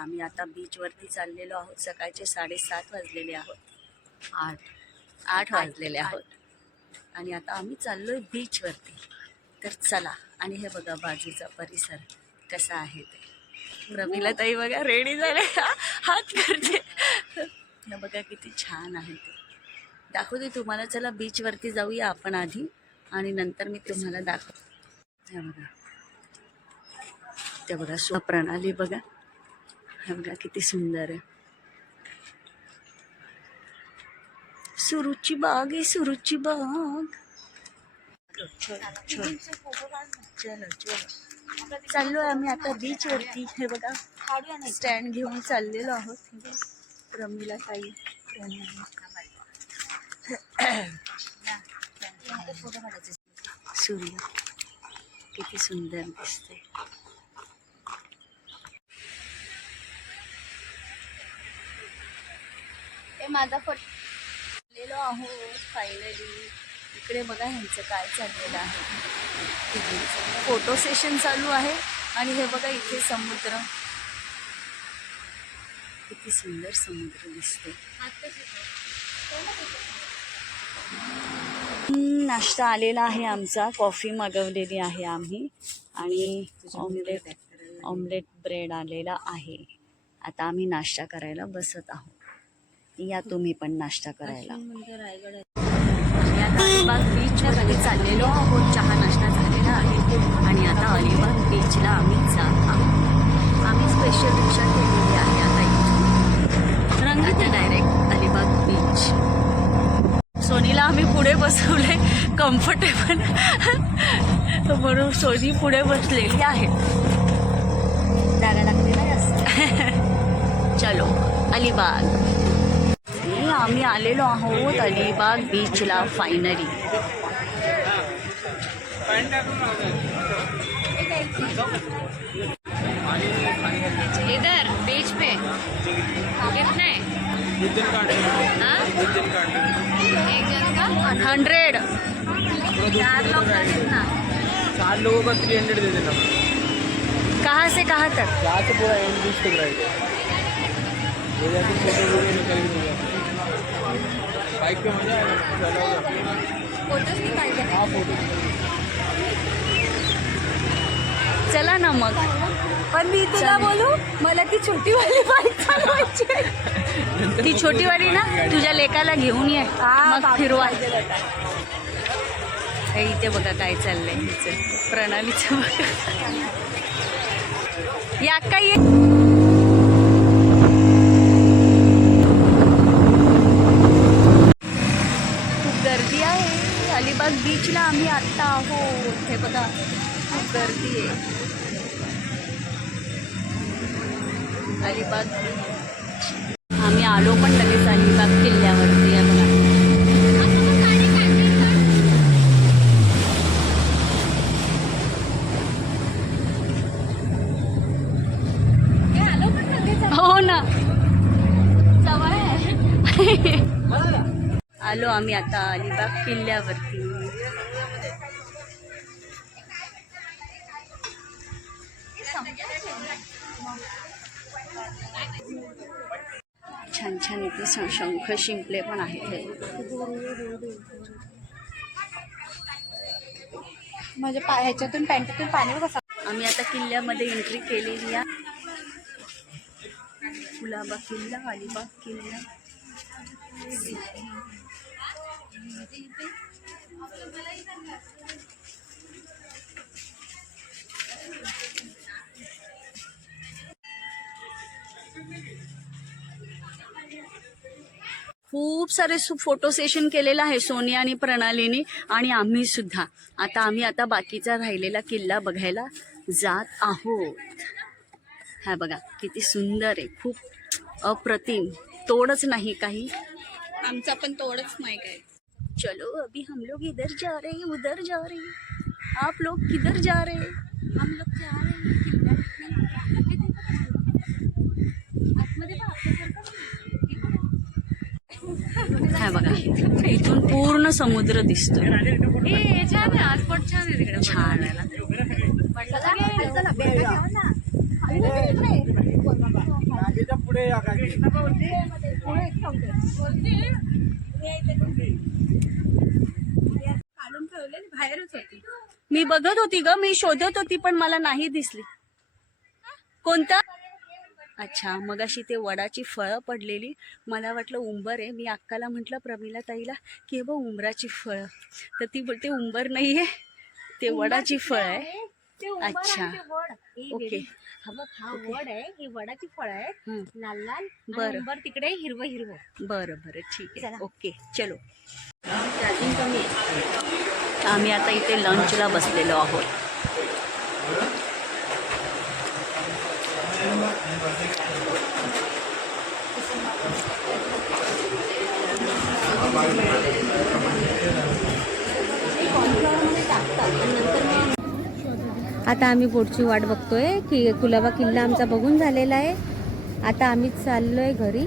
आम्ही आता बीचवरती चाललेलो आहोत. सकाळचे साडेसात वाजलेले आहोत. आठ आठ वाजलेले आहोत. आणि आता आम्ही चाललोय बीचवरती तर चला आणि हे बघा बाजूचा परिसर कसा आहे ते. प्रमिला ताई बघा रेडी झाले. हात करते हे बघा किती छान आहे ते. दाखवते तुम्हाला चला बीचवरती जाऊया आपण आधी. आणि नंतर मी तुम्हाला दाखव हे बघा. ते बघा स्व प्रणाली बघा. बघा किती सुंदर आहे सुरुची बाग आहे सुरुची बाग। चलो चलो चलो चलो चाललो आम्ही आता बीच वरती हे बघा स्टँड घेऊन चाललेलो आहोत. रमीला ताई सूर्य किती सुंदर दिसते माझा फोटो आहोत फायनली इकडे बघा ह्यांचं काय चाललेलं आहे. फोटो सेशन चालू आहे. आणि हे बघा इथे समुद्र. किती सुंदर समुद्र दिसते नाश्ता आलेला आहे आमचा. कॉफी मागवलेली आहे आम्ही. आणि ऑमलेट ऑमलेट ब्रेड आलेला आहे. आता आम्ही नाश्ता करायला बसत आहोत. या तुम्ही पण नाश्ता करायला. अलिबाग बीचच्या खाली चाललेलो आहोत चहा नाश्ता झालेला आहे. आणि आता अलिबाग बीचला आम्ही जात आहोत. आम्ही स्पेशल रिक्षा केलेली आहे आता इथून. डायरेक्ट अलिबाग बीच सोनीला आम्ही पुढे बसवले कम्फर्टेबल म्हणून सोनी पुढे बसलेली आहे. जागा जास्त चलो अलिबाग. आम्ही आलेलो आहोत अलिबाग बीचला फायनली इधर बीच पे। कितने? हाँ? एक जन का? हंड्रेड चार लोग का कितना? चार लोगों का थ्री हंड्रेड दे देना। कहाँ से कहाँ तक? यहाँ से पूरा एंड बीच तक राइड हो। पे मजा आएगा चलो फोटोज निकालते हाँ फोटो चला ना मग. पण मी तुला बोलू मला ती छोटी वाली बाईक चालवायची ती छोटी वाली ना तुझ्या लेकाला घेऊन ये. मग फिरवा. हे इथे बघा काय चाललंय हिचं प्रणालीचं बघा. या काय ये खूप गर्दी अलिबाग बीचला आम्ही आत्ता आहोत. हे बघा खूप गर्दी आहे. अलिबाग. आम्ही आलो पण लगेच अलिबाग किल्ल्यावरती बघा. हो ना. आलो आम्ही आता अलिबाग किल्ल्यावरती. छान छान इथे शंख शिंपले पण आहेत माझ्या पाय ह्याच्यातून पॅन्टीतून पाणी बघा आम्ही आता किल्ल्यामध्ये एंट्री केलेली आहे. कुलाबा किल्ला अलिबाग किल्ला. खूप सारे सु फोटो सेशन केलेलं आहे सोनिया आणि प्रणालीने आणि आम्ही सुद्धा. आता आम्ही आता बाकीचा राहिलेला किल्ला बघायला जात आहोत. हा बघा किती सुंदर आहे. खूप अप्रतिम. तोडच नाही काही. आमचा पण तोडच नाही काय. चलो अभी हम लोग इधर जा रहे हैं उधर जा रहे हैं. आप लोग किधर जा रहे हैं? हम लोग जा रहे हैं. आतमध्ये हा बघा. इथून पूर्ण समुद्र दिसतो हे छान आहे ना. पुढे मी बघत होती ग मी शोधत होती पण मला नाही दिसली. कोणता? अच्छा मग अशी ते वडाची फळं पडलेली. मला वाटलं उंबर आहे. मी अक्काला म्हटलं प्रमिला ताईला की हे बघ उंबराची फळं. तर ती बोलते उंबर नाही आहे ते वडाची फळ आहे? अच्छा. ओके. हा बघ हा वड आहे ही वडाची फळ आहे. लाल लाल बरं. नंबर तिकडे हिरवं हिरवं. बरं बरं. ठीक आहे. ओके. चलो. आम्ही आता इथे लंचला बसलेलो आहोत. आता आम्ही बोटची वाट बघतोय की कुलाबा किल्ला आमचा बघून झालेला आहे. आता आम्ही चाललोय घरी.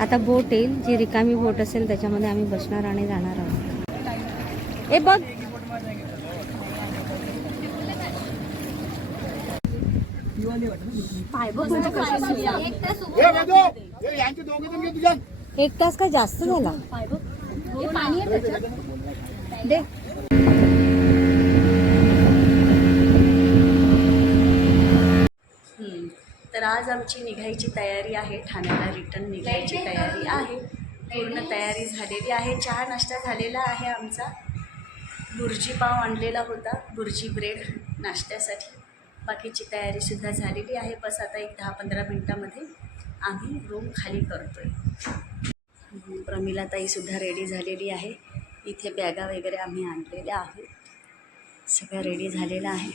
आता बोट येईल. जी रिकामी बोट असेल त्याच्यामध्ये आम्ही बसणार आणि जाणार आहोत. ए बघ. एक तास का जास्त झाला? पाणी आहे त्याच्यात. दे. तर आज आमची निघायची तयारी आहे ठाण्याला रिटर्न निघायची तयारी आहे. पूर्ण तयारी झालेली आहे. चहा नाश्ता झालेला आहे आमचा. बुर्जी पाव आणलेला होता. बुर्जी ब्रेड नाश्त्यासाठी. बाकीची तयारीसुद्धा झालेली आहे. बस आता एक दहा पंधरा मिनटामध्ये आम्ही रूम खाली करतो आहे प्रमिलाताईसुद्धा रेडी झालेली आहे. इथे बॅगा वगैरे आम्ही आणलेल्या आहेत. सगळं रेडी झालेलं आहे.